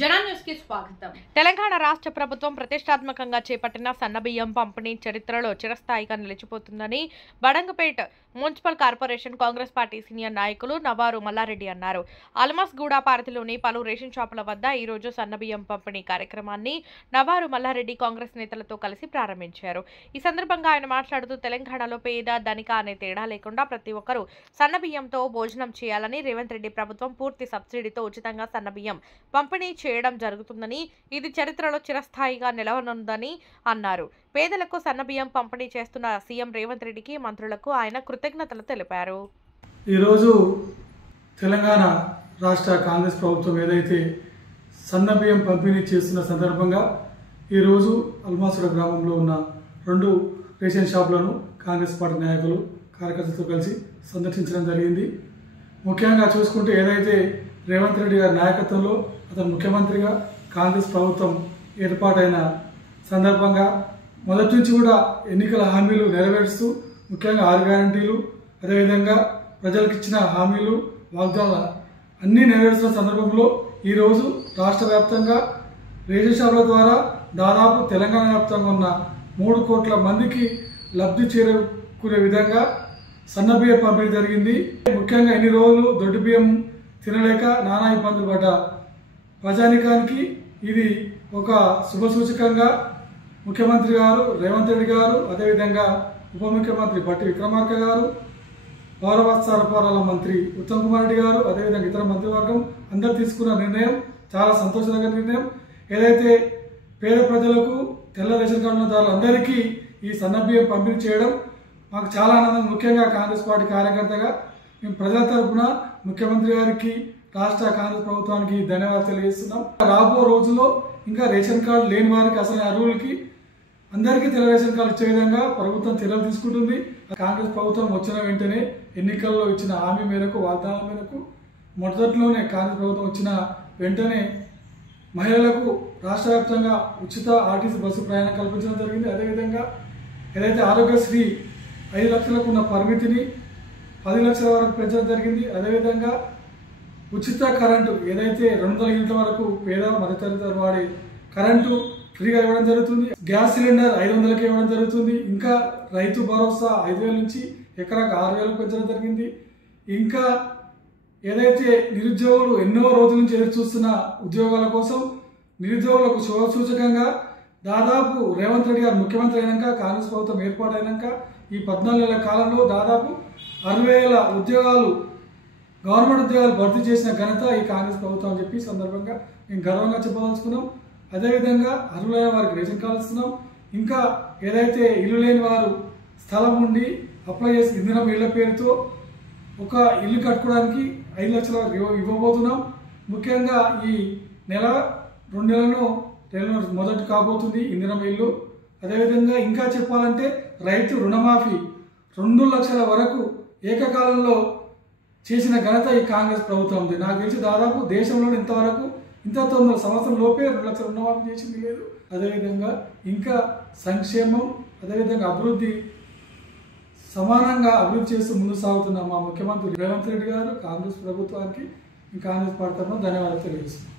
జనా న్యూస్ కి స్వాగతం. తెలంగాణ రాష్ట్ర ప్రభుత్వం ప్రతిష్టాత్మకంగా చేపట్టిన సన్నబియ్యం పంపిణీ చరిత్రలో చిరస్థాయిగా నిలిచిపోతుందని Badangpet municipal corporation Congress party senior నాయకులు నవారు మల్లారెడ్డి అన్నారు. అల్మస్గూడ పరిధిలోని పలు రేషన్ షాపుల వద్ద ఈ రోజు సన్నబియ్యం పంపిణీ కార్యక్రమాన్ని నవారు మల్లారెడ్డి కాంగ్రెస్ నేతలతో కలిసి ప్రారంభించారు. ఈ సందర్భంగా ఆయన మాట్లాడుతూ తెలంగాణలో పేద ధనిక అనే తేడా లేకుండా ప్రతి ఒక్కరూ సన్నబియ్యంతో భోజనం చేయాలని రేవంత్ రెడ్డి ప్రభుత్వం పూర్తి సబ్సిడీతో ఉచితంగా సన్నబియ్యం పంపిణీ చేయడం జరుగుతుందని, ఇది చరిత్రలో చిరస్థాయిగా నిలవనుందని అన్నారు. పేదలకు సన్నబియ్యం పంపిణీ చేస్తున్న సీఎం రేవంత్ రెడ్డికి మంత్రులకు ఆయన కృతజ్ఞతలు తెలిపారు. ఈరోజు తెలంగాణ రాష్ట్ర కాంగ్రెస్ ప్రభుత్వం ఏదైతే సన్నబియ్యం పంపిణీ చేస్తున్న సందర్భంగా ఈరోజు అల్మాసుడ గ్రామంలో ఉన్న 2 రేషన్ షాపులను కాంగ్రెస్ పార్టీ నాయకులు కార్యకర్తలతో కలిసి సందర్శించడం జరిగింది. ముఖ్యంగా చూసుకుంటే ఏదైతే రేవంత్ రెడ్డి గారి నాయకత్వంలో అతను ముఖ్యమంత్రిగా కాంగ్రెస్ ప్రభుత్వం ఏర్పాటైన సందర్భంగా మొదటి నుంచి కూడా ఎన్నికల హామీలు నెరవేరుస్తూ ముఖ్యంగా 6 గ్యారంటీలు అదేవిధంగా ప్రజలకు ఇచ్చిన హామీలు వాగ్దానాలు అన్నీ నెరవేరుస్తున్న సందర్భంలో ఈరోజు రాష్ట్ర వ్యాప్తంగా రేషన్ షాపుల ద్వారా దాదాపు తెలంగాణ వ్యాప్తంగా ఉన్న 3 కోట్ల మందికి లబ్ధి చేరుకునే విధంగా సన్నబియ్యం పంపిణీ జరిగింది. ముఖ్యంగా ఎన్ని రోజులు దొడ్డు బియ్యం తినలేక నానా ఇబ్బందులు పడ్డ ప్రజానికానికి ఇది ఒక శుభసూచకంగా ముఖ్యమంత్రి గారు రేవంత్ రెడ్డి గారు, అదేవిధంగా ఉప ముఖ్యమంత్రి బట్టి విక్రమార్క గారు, పౌర సరఫరాల మంత్రి ఉత్తమ్ కుమార్ రెడ్డి గారు, అదేవిధంగా ఇతర మంత్రివర్గం అందరూ తీసుకున్న నిర్ణయం చాలా సంతోషకర నిర్ణయం. ఏదైతే పేద ప్రజలకు తెల్ల రేషన్ కార్డుదారులందరికీ ఈ సన్నబియ్యం పంపిణీ చేయడం మాకు చాలా ఆనందం. ముఖ్యంగా కాంగ్రెస్ పార్టీ కార్యకర్తగా మేము ప్రజల తరఫున ముఖ్యమంత్రి గారికి రాష్ట్ర కాంగ్రెస్ ప్రభుత్వానికి ధన్యవాదాలు తెలియజేస్తున్నాం. రాబో రోజుల్లో ఇంకా రేషన్ కార్డు లేని వారికి అసలు అర్హులకి అందరికీ తెల్ల రేషన్ కార్డు ఇచ్చే విధంగా ప్రభుత్వం చర్యలు తీసుకుంటుంది. కాంగ్రెస్ ప్రభుత్వం వచ్చిన వెంటనే ఎన్నికల్లో ఇచ్చిన హామీ మేరకు వాగ్దానం మేరకు మొదట్లోనే కాంగ్రెస్ ప్రభుత్వం వచ్చిన వెంటనే మహిళలకు రాష్ట్ర వ్యాప్తంగా ఉచిత ఆర్టీసీ బస్సు ప్రయాణం కల్పించడం జరిగింది. అదేవిధంగా ఏదైతే ఆరోగ్యశ్రీ 5 లక్షలకు ఉన్న పరిమితిని 10 లక్షల వరకు పెంచడం జరిగింది. అదేవిధంగా ఉచిత కరెంటు ఏదైతే 200 యూనిట్ల వరకు పేద మధ్యతరగతి వాడే కరెంటు ఫ్రీగా ఇవ్వడం జరుగుతుంది. గ్యాస్ సిలిండర్ 500కి ఇవ్వడం జరుగుతుంది. ఇంకా రైతు భరోసా 5,000 నుంచి ఎకరాకు 6,000 పెంచడం జరిగింది. ఇంకా ఏదైతే నిరుద్యోగులు ఎన్నో రోజుల నుంచి ఎదురు చూస్తున్న ఉద్యోగాల కోసం నిరుద్యోగులకు శుభసూచకంగా దాదాపు రేవంత్ రెడ్డి గారు ముఖ్యమంత్రి అయినాక కాంగ్రెస్ ప్రభుత్వం ఏర్పాటైనాక ఈ 14 నెలల కాలంలో దాదాపు 60,000 ఉద్యోగాలు గవర్నమెంట్ ఉద్యోగాలు భర్తీ చేసిన ఘనత ఈ కాంగ్రెస్ ప్రభుత్వం అని చెప్పి సందర్భంగా మేము గర్వంగా చెప్పదలుచుకున్నాం. అదేవిధంగా అర్హులైన వారికి రేషన్ కార్డు ఇస్తున్నాం. ఇంకా ఏదైతే ఇల్లు లేని వారు స్థలం ఉండి అప్లై చేసి ఇంధనం ఇళ్ల పేరుతో ఒక ఇల్లు కట్టుకోవడానికి 5 లక్షల వరకు ఇవ్వబోతున్నాం. ముఖ్యంగా ఈ నెల 2 నెలలను మొదటి కాబోతుంది ఇంధనం ఇల్లు. అదేవిధంగా ఇంకా చెప్పాలంటే రైతు రుణమాఫీ 2 లక్షల వరకు ఏకకాలంలో చేసిన ఘనత ఈ కాంగ్రెస్ ప్రభుత్వం ఉంది. నాకు తెలిసి దాదాపు దేశంలో ఇంతవరకు ఇంత 9 సంవత్సరం లోపే 2 లక్షల రుణమాఫీ చేసింది లేదు. అదేవిధంగా ఇంకా సంక్షేమం అదేవిధంగా అభివృద్ధి సమానంగా అభివృద్ధి చేస్తూ ముందుకు సాగుతున్న మా ముఖ్యమంత్రి రేవంత్ రెడ్డి గారు కాంగ్రెస్ ప్రభుత్వానికి కాంగ్రెస్ పార్టీ తరఫున ధన్యవాదాలు తెలియజేస్తున్నాం.